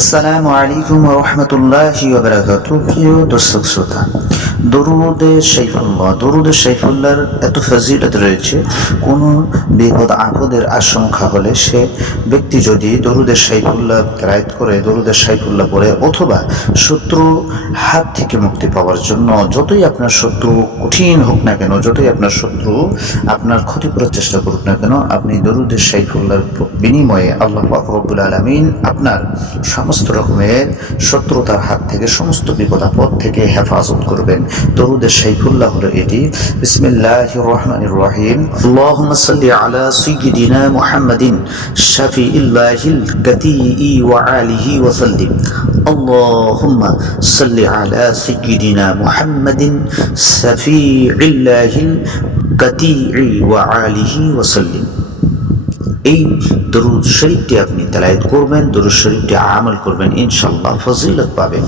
আসসালামু আলাইকুম ওয়া রাহমাতুল্লাহি ওয়া বারাকাতুহু। প্রিয় দর্শক শ্রোতা, দরুদে শাইখুল্লাহ, দরুদে শাইখুল্লাহর এত ফজিলত রয়েছে। কোনো বিপদ আপদের আশঙ্কা হলে সে ব্যক্তি যদি দরুদে শাইখুল্লাহ তেলাওয়াত করে, দরুদে শাইখুল্লাহ পড়ে, অথবা শত্রু হাত থেকে মুক্তি পাওয়ার জন্য, যতই আপনার শত্রু কঠিন হোক না কেন, যতই আপনার শত্রু আপনার ক্ষতি করার চেষ্টা করুক না কেন, আপনি দরুদে শাইখুল্লাহর বিনিময়ে আল্লাহ পাক রব্বুল আলামিন আপনার সমস্ত রকমের শত্রুতার হাত থেকে, সমস্ত বিপদ আপদ থেকে হেফাজত করবেন। দরুদে শাইখুল্লাহ হলো এটি। বিসমিল্লাহির রহমানির রহিম। আল্লাহুম্মা সাল্লি আলা সাইয়্যিদিনা মুহাম্মাদিন শাফিইল্লাহিল কাতিই ওয়া আলিহি ওয়া সাল্লিম। আল্লাহুম্মা সাল্লি আলা সাইয়্যিদিনা মুহাম্মাদিন শাফিইল্লাহিল কাতিই ওয়া আলিহি ওয়া সাল্লিম। এই দরুদ শরীফটি আপনি তেলাওয়াত করবেন, দরুদ শরীফটি আমল করবেন, ইনশাআল্লাহ ফজিলত পাবেন।